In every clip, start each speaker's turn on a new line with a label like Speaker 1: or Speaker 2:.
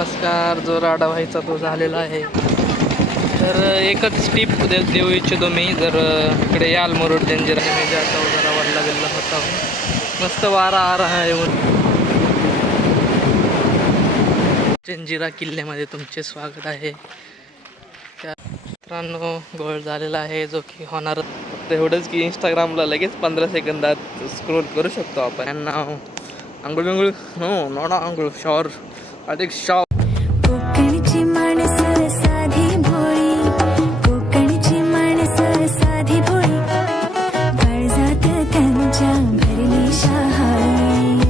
Speaker 1: नमस्कार जो राडा व्हायचा तो झालेला आहे. तर एकच टीप दे देऊ इच्छितो मी. जर इकडे याल मुरुड डेंजर आहे मी जाता जरा वडला गेला होता. मस्त वारा आ रहा आहे जंजिरा किल्ल्यामध्ये तुमचे स्वागत आहे. त्या मित्रांनो गोळ झालेला आहे जो की होणार. फक्त एवढंच की इंस्टाग्रामला लगेच पंधरा सेकंदात स्क्रोल करू शकतो आपण. यांना आंघोळ बिंगुळ हो नॉट आंघोळ शॉर अधिक
Speaker 2: कोकणची माणसं साधी भोळी कोकणची माणसं साधी भोळी. काळजात त्यांच्या भरली शहाळी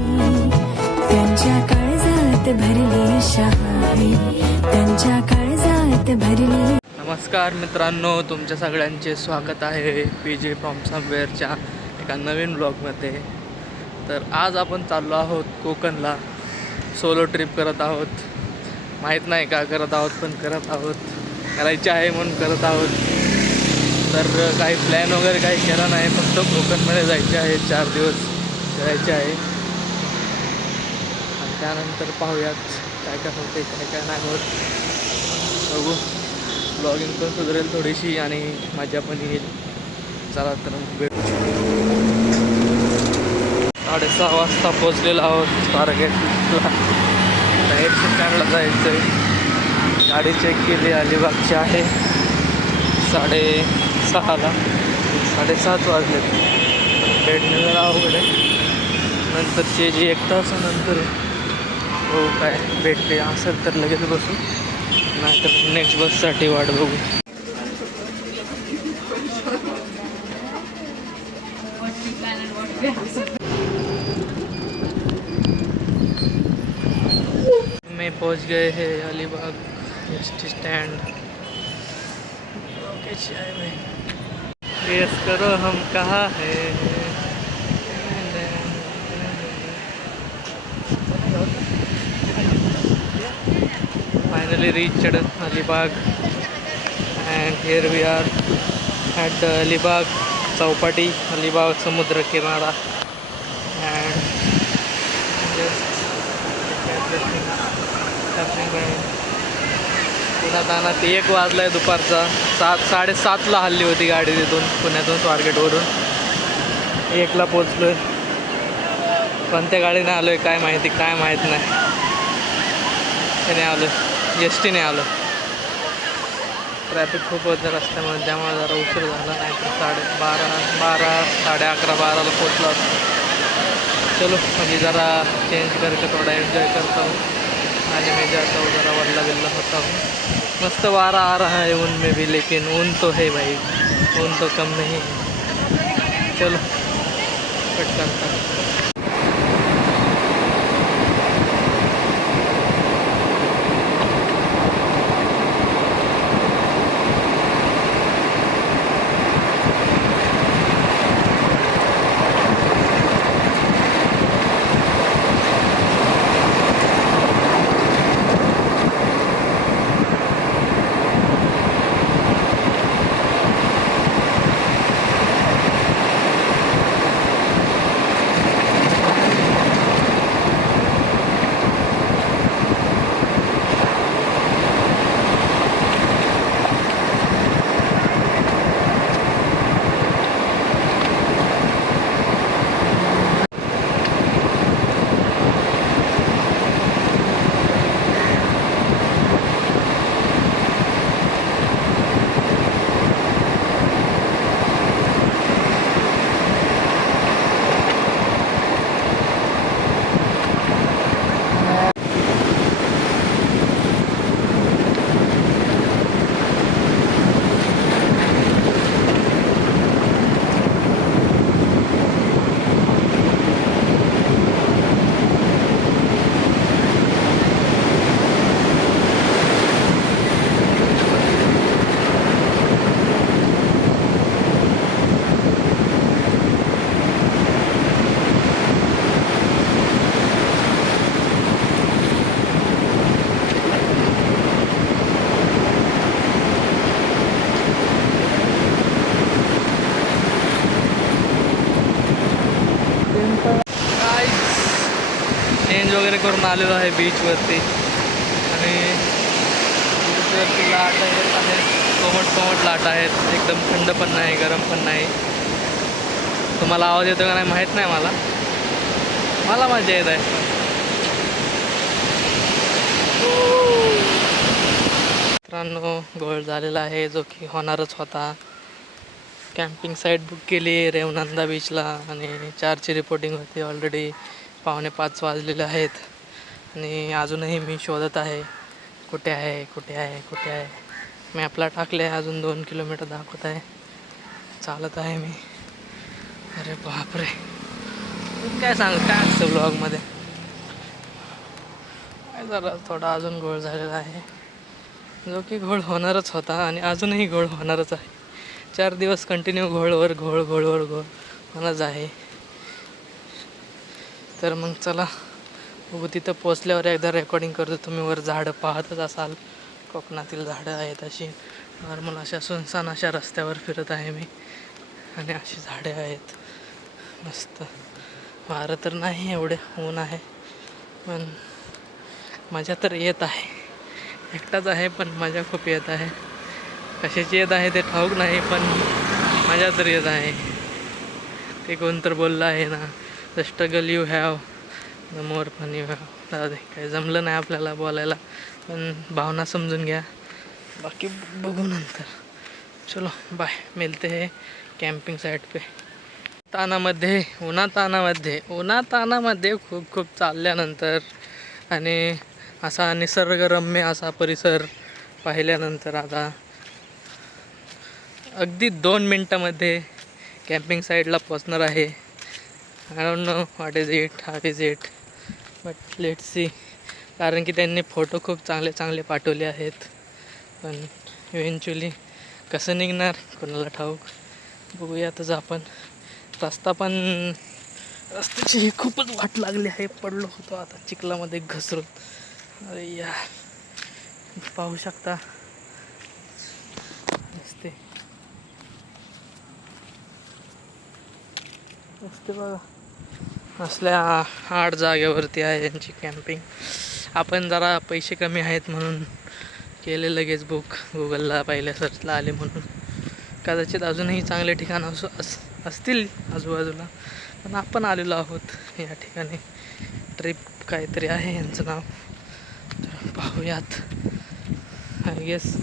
Speaker 2: त्यांच्या काळजात भरली शहाळी त्यांच्या काळजात भरली
Speaker 1: नमस्कार मित्रांनो तुमच्या सगळ्यांचे स्वागत आहे पी जे फ्रॉम समवेअरच्या एका नवीन ब्लॉगमध्ये. तर आज आपण चाललो आहोत कोकणला. सोलो ट्रिप करत आहोत. माहीत नाही का करत आहोत पण करत आहोत. करायचे आहे म्हणून करत आहोत. तर काही प्लॅन वगैरे काही केला नाही फक्त कोकणमध्ये जायचे आहे. चार दिवस करायचे आहे. आणि त्यानंतर पाहूयात काय काय होते काय काय नाही होत. बघू. ब्लॉगिंग पण सुधारेल थोडीशी आणि मजा पण येईल. चला तर भेटू. साडेसहा वाजता पोचलेलो आहोत टार्गेटला नाईट स्टँडला जायचं आहे गाडी चेक केली अलिबागची आहे साडे सहाला साडेसात वाजले. भेटणे जरा अवघड आहे. नंतरचे जे एक तासानंतर हो काय भेटते असेल तर लगेच बसू. नाहीतर नेक्स्ट बससाठी वाट बघू. पहुँच गए हैं अलीबाग स्टैंड में करो, हम कहा है? Finally reach Alibag. And here we are at Alibag, Chowpatty, Alibag समुद्र किनारा। पुण्यात आणा ते एक वाजलाय दुपारचा. सात साडेसातला हल्ली होती गाडी तिथून पुण्यातून स्वारगेटवरून. एकला पोचलोय कोणत्या गाडीने आलोय काय माहिती काय माहीत नाही. त्याने आलो एस टीने आलो ट्रॅफिक खूप होतं रस्त्यामुळे त्यामुळे जरा उशीर झाला नाही तर साडे बारा बारा साडे अकरा बाराला पोचला चलो म्हणजे जरा चेंज करके थोडा एन्जॉय करतो. हूँ में जाता हूँ जरा वल्ला बिल्ला होता हूँ। मस्त वारा आ रहा है ऊन में भी, लेकिन ऊन तो है भाई। ऊन तो कम नहीं है। चलो कट करता हूँ। आलेलो आहे बीचवरती आणि बीचवरती लाट येत आहेत. कोमट कोमट लाट आहेत. एकदम थंड पण नाही गरम पण नाही. तुम्हाला आवाज येतो का नाही माहीत नाही मला. मला मजा येत आहे. मित्रांनो गोळ झालेला आहे. जो की होणारच होता. कॅम्पिंग साईट बुक केली रेवनंदा बीचला आणि चारची रिपोर्टिंग होती ऑलरेडी पावणे पाच वाजलेले आहेत. आणि अजूनही मी शोधत आहे कुठे आहे कुठे आहे कुठे आहे? मॅपला टाकले अजून दोन किलोमीटर दाखवत आहे. चालत आहे मी. अरे बापरे. काय सांग काय असतं ब्लॉगमध्ये काय जरा थोडा अजून गोळ झालेला आहे. जो की घोळ होणारच होता आणि अजूनही घोळ होणारच आहे. चार दिवस कंटिन्यू घोळवर घोळ घोळवर घोळ होणारच आहे. तर मग चला. व तिथं पोचल्यावर एकदा रेकॉर्डिंग करतो. तुम्ही वर झाडं पाहतच असाल. कोकणातील झाडं आहेत अशी. नॉर्मल अशा सुनसान अशा रस्त्यावर फिरत आहे मी. आणि अशी झाडे आहेत. मस्त. वारं तर नाही एवढे ऊन आहे. पण मजा तर येत आहे. एकटाच आहे पण मजा खूप येत आहे. कशाची येत आहे ते ठाऊक नाही पण मजा तर येत आहे. ते कोण तर बोललं आहे ना the struggle you have more fun काय काही जमलं नाही आपल्याला बोलायला. पण भावना समजून घ्या. बाकी बघू नंतर. चलो बाय मिलते हे कॅम्पिंग साईट पे. तानामध्ये उन्हा तानामध्ये उन्हा तानामध्ये खूप खूप चालल्यानंतर आणि असा निसर्गरम्य असा परिसर पाहिल्यानंतर आता अगदी दोन मिनटामध्ये कॅम्पिंग साईडला पोचणार आहे. I don't know what is it half is it but let see कारण की त्यांनी फोटो खूप चांगले चांगले पाठवले आहेत. पण इव्हेंच्युअली कसं निघणार? कोणाला ठाऊक? बघूयातच आपण रस्ता पण रस्त्याची ही खूपच वाट लागली आहे. पडलो होतो आता चिखलामध्ये घसरून. अरे या. पाहू शकता. रस्ते रस्ते बघा. असल्या आठ जागेवरती आहे यांची कॅम्पिंग आपण जरा पैसे कमी आहेत म्हणून केले लगेच बुक गुगलला पहिल्या सर्चला आले म्हणून. कदाचित अजूनही चांगले ठिकाण असू अस असतील आजूबाजूला. पण आपण आलेलो आहोत या ठिकाणी. ट्रिप काहीतरी आहे यांचं नाव. तर पाहूयात. आय गेस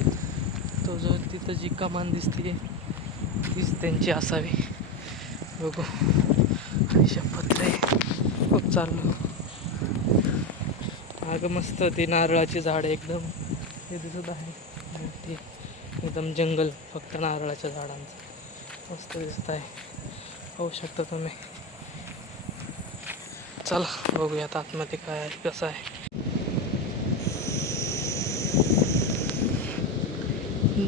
Speaker 1: तो जो तिथं जी कमान दिसते तीच त्यांची असावी. बघू. शपथ रे खूप चाललो. माग मस्त ती नारळाची झाड एकदम. हे दिसत आहे. मोठी. एकदम जंगल फक्त नारळाच्या झाडांचं. मस्त दिसत आहे. पाहू शकता तुम्ही. चला बघूयात आतमध्ये काय आहे कसं आहे.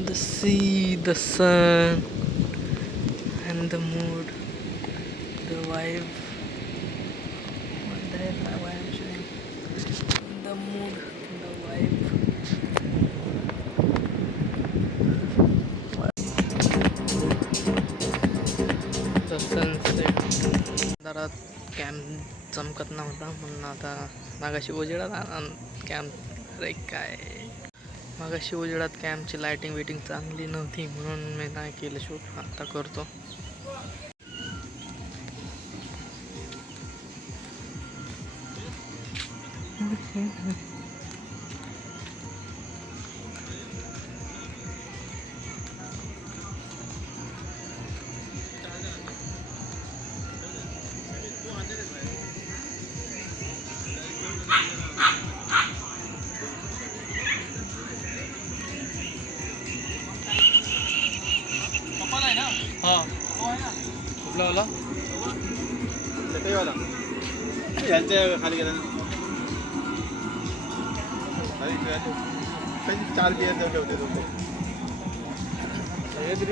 Speaker 1: The sea the sun and the mood, the vibe. What the hell am I saying? The mood, the vibe. The sunset. जरा कॅम्प चमकत नव्हता म्हणून आता मागाशी उजेडात कॅम्प रे काय मागाशी उजेडात कॅम्पची लायटिंग बिटिंग चांगली नव्हती म्हणून मी नाही केलं शूट आता करतो हां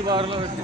Speaker 1: तरी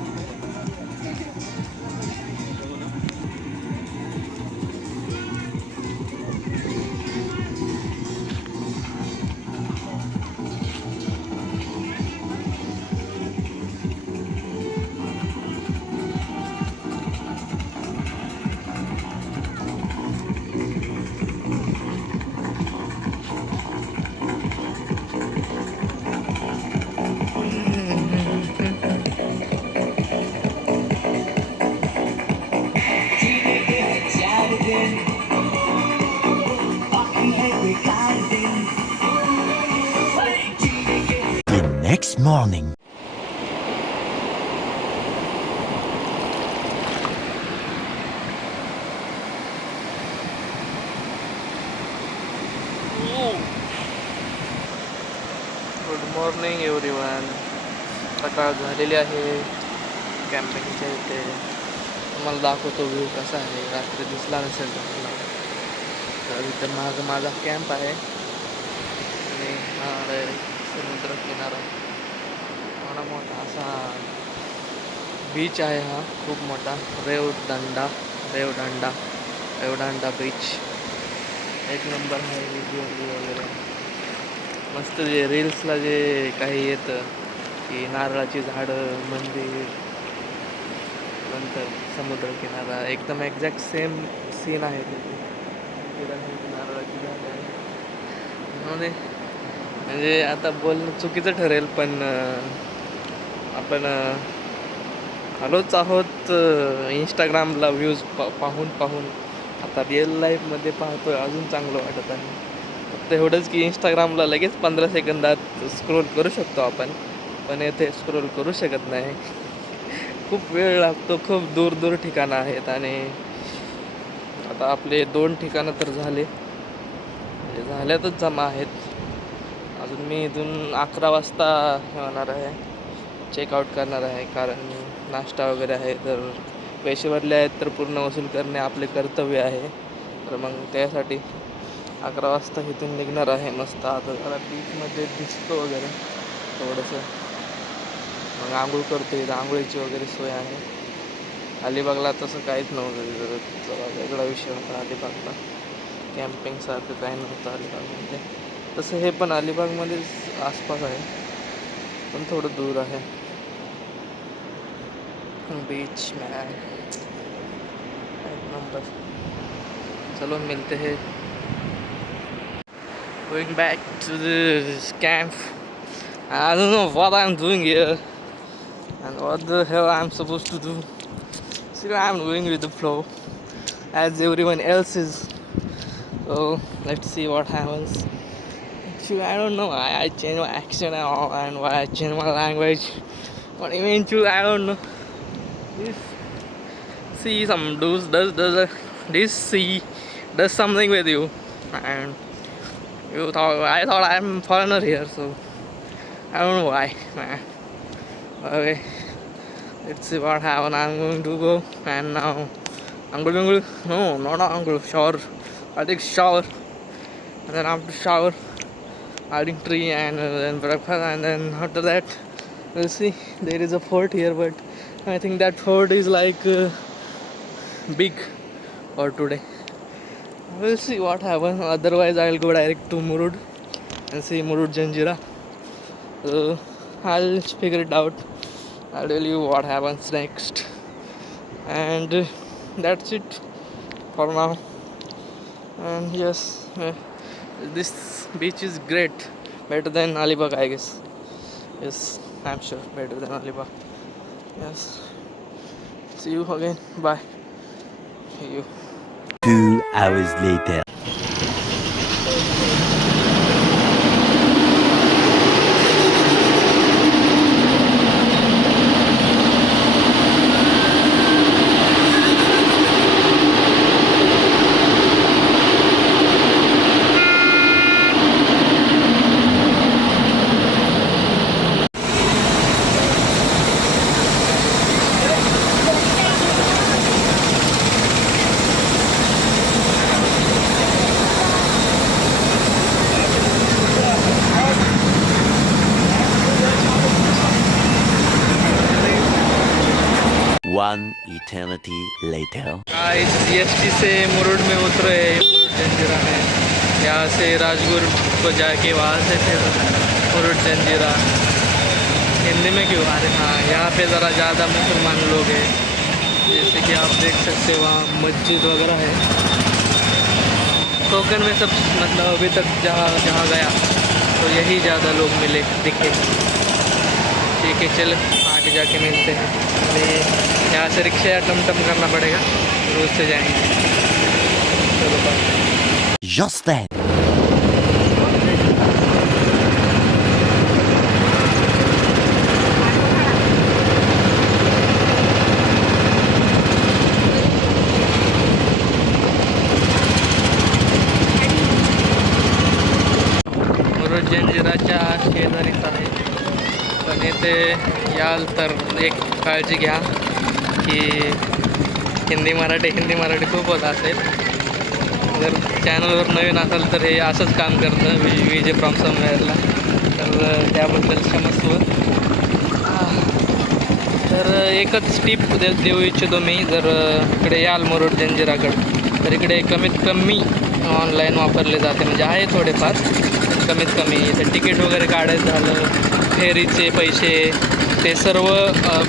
Speaker 1: झालेली आहे. कॅम्पिंगच्या इथे. तुम्हाला दाखवतो व्ह्यू कसा आहे. रात्री दिसला नसेल तुम्हाला तर इथं मागं माझा कॅम्प आहे. आणि हा डायरेक्ट समुद्र किनारा एवढा मोठा असा बीच आहे हा. खूप मोठा. रेवदंडा रेवदंडा रेवदंडा बीच एक नंबर आहे व्हिडिओ वगैरे. मस्त जे रील्सला जे काही येतं. की नारळाची झाडं मंदिर नंतर समुद्र किनारा. एकदम एक्झॅक्ट सेम सीन आहे तिथे नारळाची झाडं आहे हो म्हणजे आता बोलणं चुकीचं ठरेल पण आपण आलोच आहोत इंस्टाग्रामला व्ह्यूज पा पाहून पाहून. आता रिअल लाईफमध्ये पाहतोय अजून चांगलं वाटत आहे. फक्त एवढंच की इंस्टाग्रामला लगेच पंधरा सेकंदात स्क्रोल करू शकतो आपण. पण येथे स्क्रोल करू शकत नाही. खूप वेळ लागतो खूप दूर दूर ठिकाणं आहेत आणि आता आपले दोन ठिकाणं तर झाले. म्हणजे झाल्यातच जमा आहेत. अजून मी इथून अकरा वाजता हे होणार आहे. चेकआउट करणार आहे कारण नाश्ता वगैरे आहे. तर पैसे भरले आहेत तर पूर्ण वसूल करणे आपले कर्तव्य आहे. तर मग त्यासाठी अकरा वाजता इथून निघणार आहे मस्त. आता जरा बीचमध्ये दिसतो वगैरे थोडंसं. मग आंघोळ करतो इथं आंघोळीची वगैरे सोय आहे. अलिबागला तसं काहीच नव्हतं तिथं वेगळा विषय होता अलिबागला कॅम्पिंगसारखं काही नव्हतं अलिबागमध्ये. तसं हे पण अलिबागमध्येच आसपास आहे पण थोडं दूर आहे. बीच मॅन एक नंबर चलो मिलते हैं. Going back to the camp. I don't know what I'm doing here. And what the hell I'm supposed to do? Still I'm going with the flow as everyone else is. So let's see what happens. Actually, I don't know. Why I change my accent and all and why I changed my language. But eventually I don't know. This see some does does does this see does something with you. And you thought I thought I'm foreigner here so I don't know why okay. Let's see what happen I'm going to go. And now Uncle Uncle. No not Uncle. Shower. I take shower. And then after shower I drink tree and uh, then breakfast. And then after that we'll see. There is a fort here but I think that fort is like uh, big for today. We'll see what happens. Otherwise I'll go direct to Murud and see Murud Janjira. So I'll figure it out I'll tell you what happens next. And that's it for now. And yes uh, this beach is great. Better than Alibag I guess. Yes I'm sure. Better than Alibag yes. See you again. Bye. See you.
Speaker 3: Two hours later. Eternity later.
Speaker 1: Guys CST से मुरुड में उतरे जंजीरा में। यहाँ से राजगुर को जाके वहाँ से फिर मुरुड जंजीरा। हिंदी में क्यों? रहे हाँ यहाँ पे ज़रा ज़्यादा मुसलमान लोग हैं। जैसे कि आप देख सकते हो, वहाँ मस्जिद वगैरह है। कोकन में सब मतलब अभी तक जहाँ जहाँ गया तो यही ज़्यादा लोग मिले दिखे। ठीक है, चल, आगे जाके मिलते हैं। यहाँ से रिक्शा या टमटम करना पड़ेगा। रोज से जाएंगे। चलो
Speaker 3: Just then.
Speaker 1: जंजिराच्या शेजारीच आहे. पण येथे याल तर एक काळजी घ्या. की हिंदी मराठी हिंदी मराठी खूप होत असेल. जर चॅनलवर नवीन असाल तर हे असंच काम करतं वि जे फ्रॉम समवेअरला तर त्याबद्दल क्षमस्व. तर एकच टीप दे देऊ इच्छितो मी. जर इकडे याल मुरुड जंजिराकडं तर इकडे कमीत कमी ऑनलाईन वापरले जाते. म्हणजे आहे थोडेफार कमीत कमी. इथे तिकीट वगैरे काढायचं झालं फेरीचे पैसे ते सर्व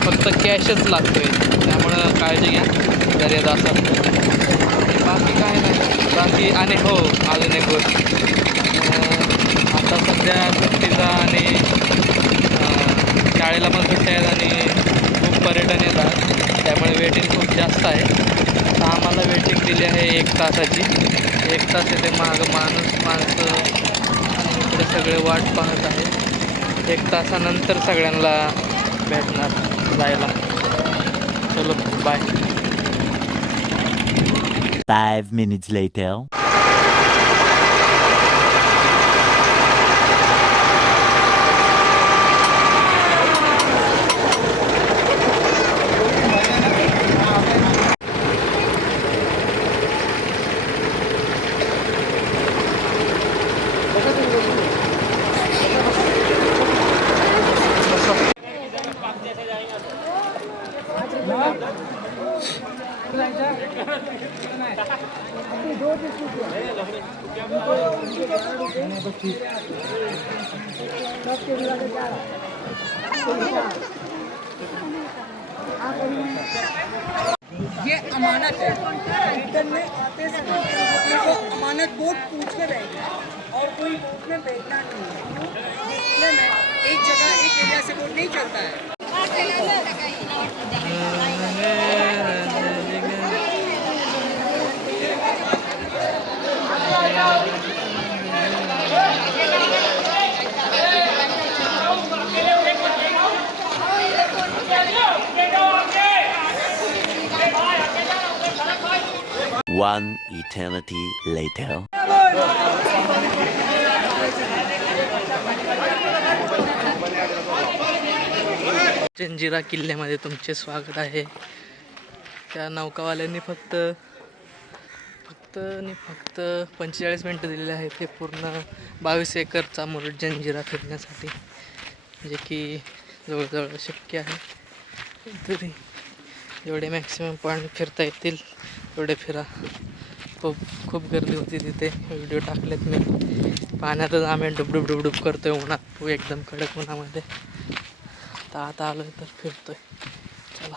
Speaker 1: फक्त कॅशच लागतो आहे काळजी घ्या. जर असं बाकी काय नाही. बाकी आणि हो अजून एक गोष्ट. आता सध्या सुट्टीचा आणि शाळेला पण सुट्ट्या आहेत आणि खूप पर्यटन येतात. त्यामुळे वेटिंग खूप जास्त आहे. आता आम्हाला वेटिंग दिली आहे एक तासाची. एक तास येते मागं माणूस माणसं आणि इकडे सगळे वाट पाहत आहे एक तासानंतर सगळ्यांना भेटणार जायला. चलो. Bye
Speaker 3: Five minutes later.
Speaker 4: ये अमानत है। में आते समय को अमानत बोर्ड पूछ के बैठना और कोई बोट में बैठना नहीं है। में एक जगह, एक एरिया से बोट नहीं चलता है।
Speaker 3: One eternity later.
Speaker 1: जंजिरा किल्ल्यामध्ये तुमचे स्वागत आहे. त्या नौकावाल्यांनी फक्त फक्त आणि फक्त पंचेचाळीस मिनटं दिलेले आहेत. ते पूर्ण बावीस एकरचा मुरुड जंजिरा फिरण्यासाठी. जे की जवळजवळ शक्य आहे. तरी जेवढे मॅक्सिमम पॉईंट फिरता येतील. तेवढे फिरा. खूप खूप गर्दी होती तिथे. व्हिडिओ टाकलेत मी. पाण्यातच आम्ही डुबडुब डुबडुब करतोय उन्हात. एकदम कडक उन्हामध्ये. आता आता आलोय तर फिरतोय. चला.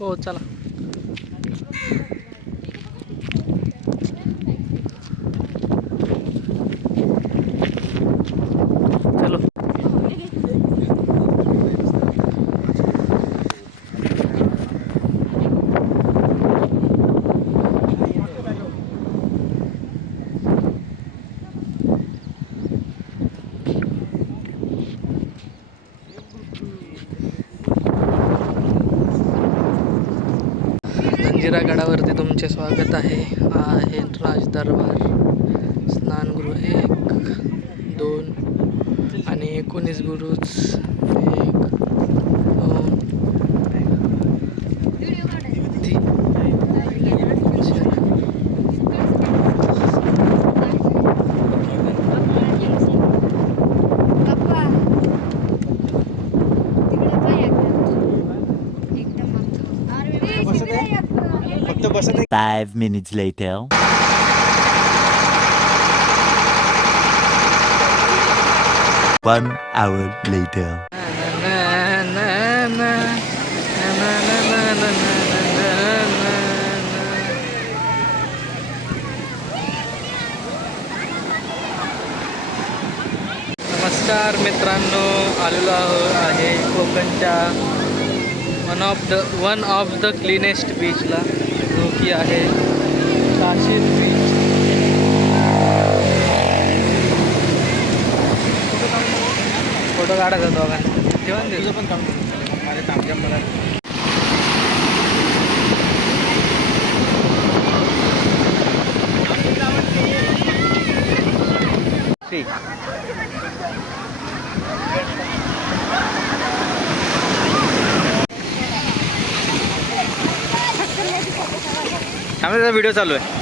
Speaker 1: हो चला चलो जंजिरा गडावरती तुमचे स्वागत आहे. हा आहे राज दरबार स्नानगृह एक दोन आणि एकोणीस बुरुज एक दोन तीन चार
Speaker 3: Five minutes later. One hour later.
Speaker 1: नमस्कार मित्रांनो आलेलो आहो- आहे कोकणच्या one of the one of the cleanest बीचला जो की आहे. काशीद बीच फोटो काढायचा दोघांना ठेवा ना
Speaker 5: तुझं पण काम अरे तामजाम मला.
Speaker 1: ठीक. त्याचा व्हिडिओ चालू आहे.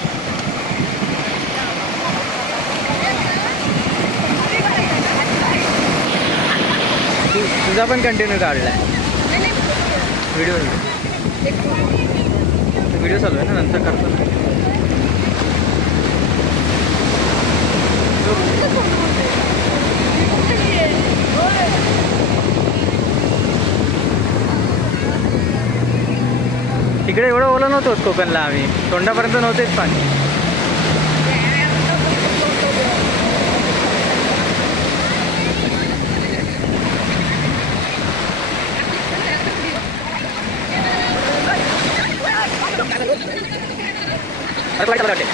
Speaker 1: तुझा पण कंटिन्यू काढला आहे व्हिडिओ व्हिडिओ चालू आहे ना नंतर करतो. तिकडे एवढं ओलं नव्हतो कोकणला आम्ही तोंडापर्यंत नव्हतेच पाणी चालू दे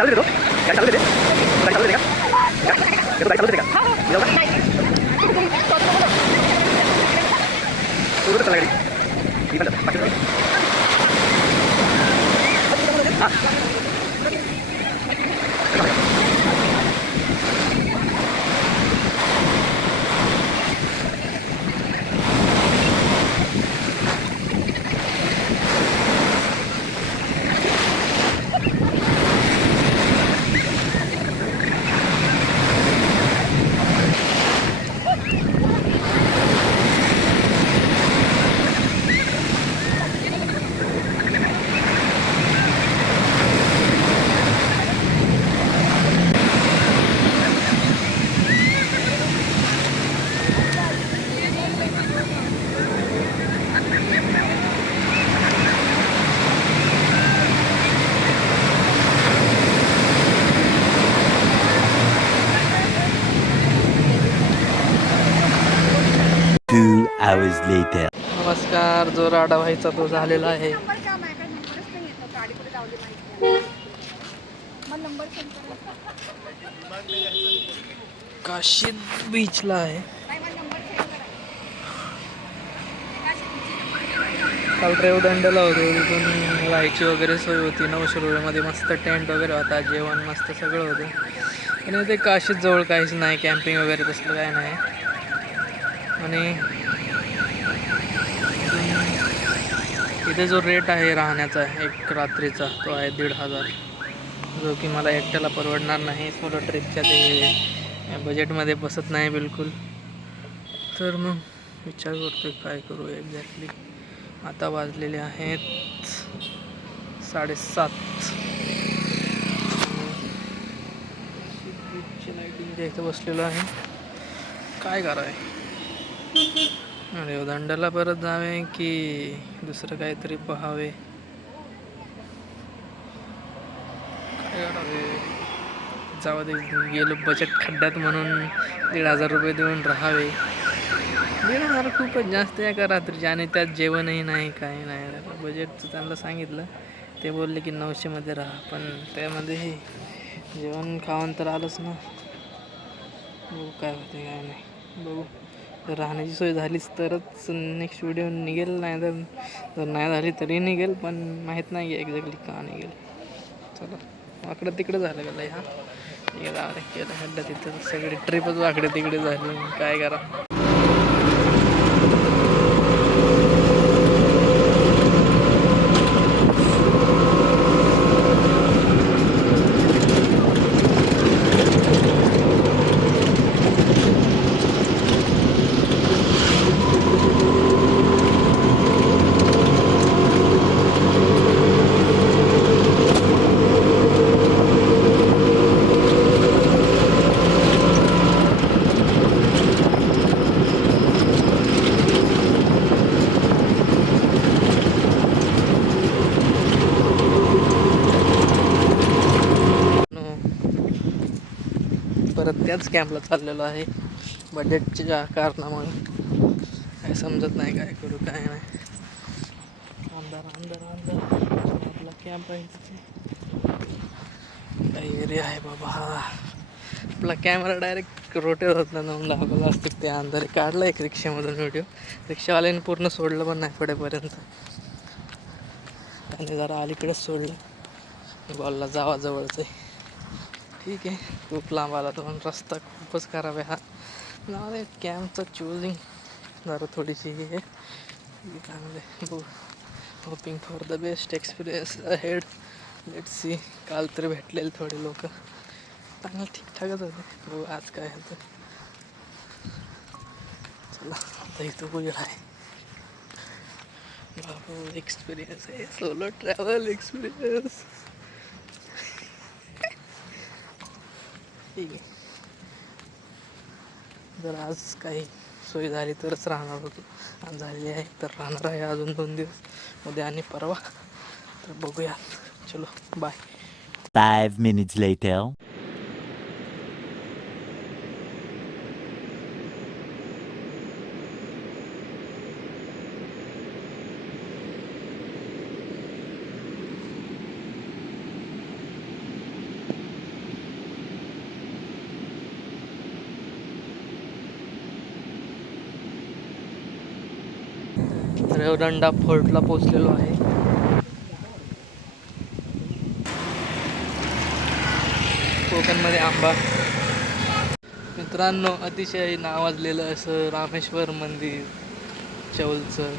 Speaker 1: तो काय चालू दे काय चालू दे का? काय? हे तो काय चालू आहे रे का? जाऊ का? तू कुठं चालला गाडी? मी पण जातो. बाकी जाऊ. हा.
Speaker 3: Two hours इथे.
Speaker 1: नमस्कार जो राडा व्हायचा तो झालेला आहे. काशीद बीचला आहे.
Speaker 6: काल मग दंडला
Speaker 1: काल होतो तिथून राहायची वगैरे सोय होती. नऊशे रुपयामध्ये मस्त टेंट वगैरे होता जेवण मस्त सगळं होतं. आणि ते काशीत जवळ काहीच नाही कॅम्पिंग वगैरे तसलं काय नाही. आणि इथे जो रेट आहे राहण्याचा एक रात्रीचा तो आहे दीड हजार. जो की मला एकट्याला परवडणार नाही सोलो ट्रिपच्या ते बजेटमध्ये बसत नाही बिलकुल. तर मग विचार करतो काय करू एक्झॅक्टली आता वाजलेले आहेत साडेसात. लाईटिंगच्या इथं बसलेलो आहे काय करावे? रेवदंडाला हो, दंडाला परत जावे की दुसरं काहीतरी पहावे? काय करावे? जाऊ दे गेलो बचत खड्ड्यात म्हणून दीड हजार रुपये देऊन राहावे. दीड हजार खूपच जास्त आहे का रात्रीचे? आणि त्यात जेवणही नाही काही नाही. बजेटचं त्यांना सांगितलं. ते बोलले की नऊशेमध्ये राहा पण त्यामध्ये जेवण खावण तर आलंच ना. बघू काय होते काय नाही. बघू. राहण्याची सोय झालीच तरच नेक्स्ट व्हिडिओ निघेल नाही तर जर नाही झाली तरी निघेल पण माहीत नाही आहे एक्झॅक्टली का निघेल. चला वाकडं तिकडं झालं गेलं ह्या गेला अरे केलं हड्डा तिथं सगळी ट्रिपच वाकडे तिकडे झाली काय करा? परत त्याच कॅम्पला चाललेलो आहे. बजेटच्या कारणामुळे काय समजत नाही काय करू काय नाही. अंधार अंधार अंधार. आपला कॅम्प आहे तिथे काही एरिया आहे बाबा हा? आपला कॅमेरा डायरेक्ट रोटेट होत नाही म्हणून दाखवला असतं त्या अंधारे. काढला एक रिक्षामधून व्हिडिओ रिक्षावाल्याने पूर्ण सोडलं पण नाही पुढेपर्यंत. आणि जरा अलीकडेच सोडलं. बॉलला जावा जवळच. आहे ठीक आहे. खूप लांब आला तो पण. रस्ता खूपच खराब आहे हा. नाव कॅम्पचं चूजिंग जरा थोडीशी हे आहे. चांगले बघू. Hoping for the best experience head let see काल तर भेटलेले थोडे लोक. चांगलं ठीकठाकच होते. बघू आज काय होतं. चला आता इथं कुठे आहे बाबू एक्सपिरियन्स आहे. सोलो ट्रॅव्हल एक्सपिरियन्स ठीक आहे. जर आज काही सोय झाली तरच राहणार होतो. आणि झाली आहे तर राहणार आहे अजून दोन दिवस. उद्या आणि परवा. तर बघूया. चलो bye
Speaker 3: Five minutes later
Speaker 1: Revdanda फोर्टला पोचलेलो आहे. कोकणमध्ये आंबा. मित्रांनो अतिशय नावाजलेलं असं रामेश्वर मंदिर चौलचं.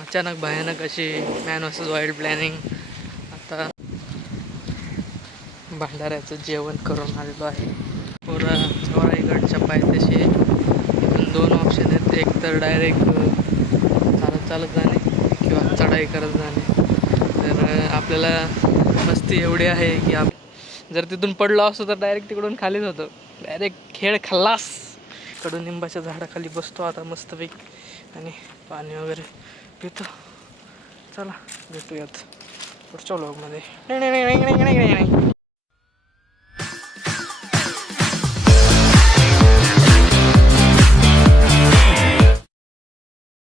Speaker 1: अचानक भयानक अशी मॅन वर्सेस वाईल्ड प्लॅनिंग आता भांडाऱ्याचं जेवण करून आलेलो आहे. पुरा चौराईगडच्या पायथ्याशी. इथून दोन ऑप्शन आहेत. एक तर डायरेक्ट चालत जाणे किंवा चढाई करत जाणे. तर आपल्याला मस्ती एवढी आहे की आप जर तिथून पडलो असतो तर डायरेक्ट तिकडून खालीच होतो. डायरेक्ट खेळ खल्लास. कडुनिंबाच्या झाडाखाली बसतो आता मस्तपैकी. आणि पाणी वगैरे पितो. चला भेटूयात पुढच्या व्लॉगमध्ये